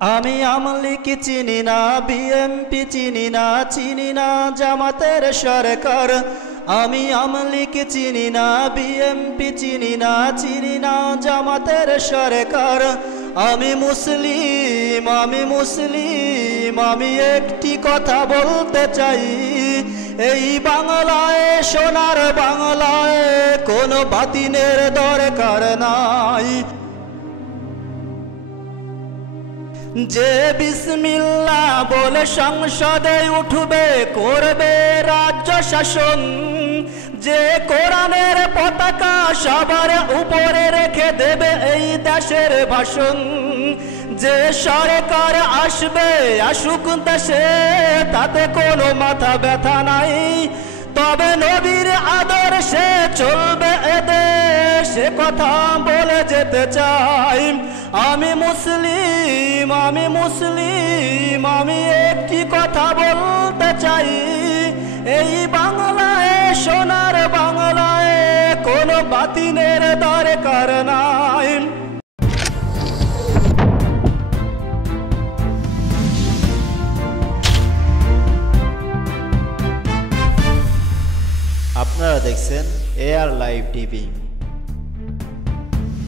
আমি আমলিকে চিনি না, বিএমপি চিনি না জামাতের সরকার। আমি আমলিকে চিনি না, বিএমপি চিনি না জামাতের সরকার। আমি মুসলিম, আমি একটি কথা বলতে চাই। এই বাংলায়, সোনার বাংলায় কোনো বাতিলের দরকার নাই। যে বিসমিল্লাহ বলে সংসদে উঠবে, করবে রাজ্য শাসন। যে কোরআনের পতাকা সবার উপরে রেখে দেবে এই দেশের ভাষণ। যে সরকার আসবে, আসুক দেশে, তাতে কোনো মাথা ব্যথা নাই। তবে নবীর আদর্শে চলবে এদেশ, কথা বলে যেতে চাই। আমি মুসলিম, আমি একটি কথা বলতে চাই। এই বাংলায়, সোনার বাংলায় কোনো বাতিলের দরকার নাই। আপনারা দেখছেন AR লাইভ টিভি।